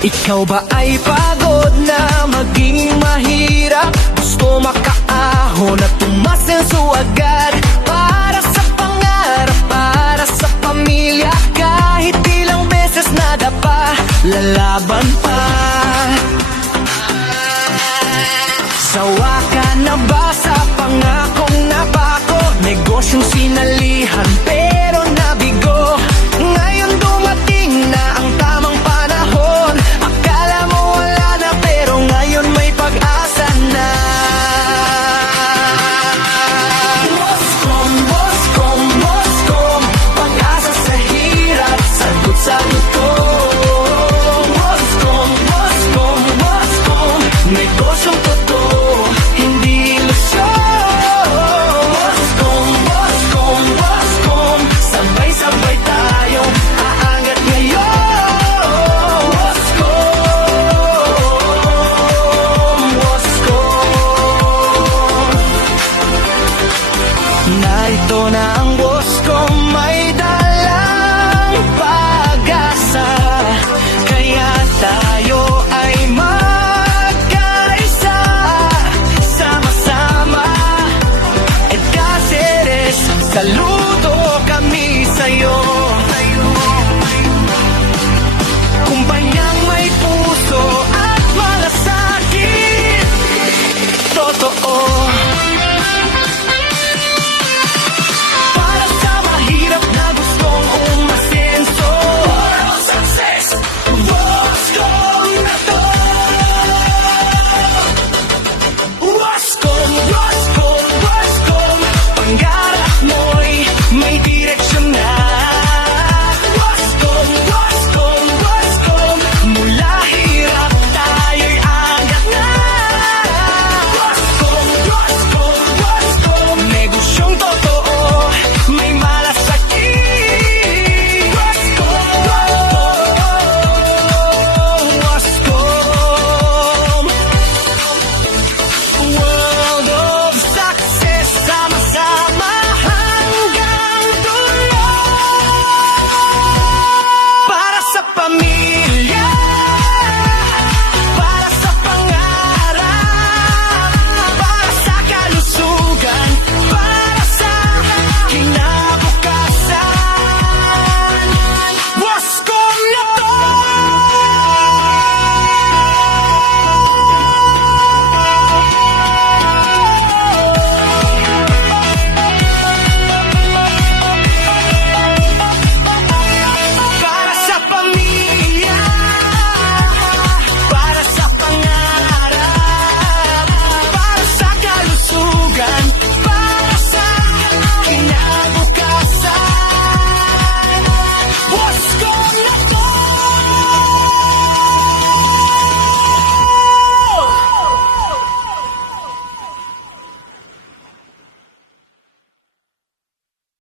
Ikaw ba ay pagod na maging mahirap? Gusto makaahon at tumasenso agad para sa pangarap, para sa pamilya. Kahit ilang beses nadapa, lalaban pa. Sawa ka na ba sa pangakong napako? Negosyong sinalihan pero nabigo. Ngayon dumating na ang tamang panahon. Akala mo wala na pero ngayon may pag-asa na. Wascom, Wascom, Wascom, pag-asa sa hirap, sagot sa gutom. Wascom, Wascom, Wascom, negosyong totoo, hindi ilusyon. Wascom, Wascom, Wascom, sabay-sabay tayong aangat ngayon. Wascom, Wascom, narito na ang Wascom, may dalang pag-asa. Kaya tayo ay magkaisa, sama-sama. At Cáceres, saludo kami sa'yo. Kumpanyang may puso at malasakit, totoo. Para sa mahirap na gustong umasenso, for success, Wascom na to. Wascom, Wascom, Wascom, pangarap mo'y may direksyon na. Wascom, Wascom, Wascom, mula hirap tayo'y agad na. Wascom, Wascom, Wascom, negosyong totoo, may malasakit. Wascom, Wascom, world of success, sama-sama hanggang dulo. Para sa pamilya,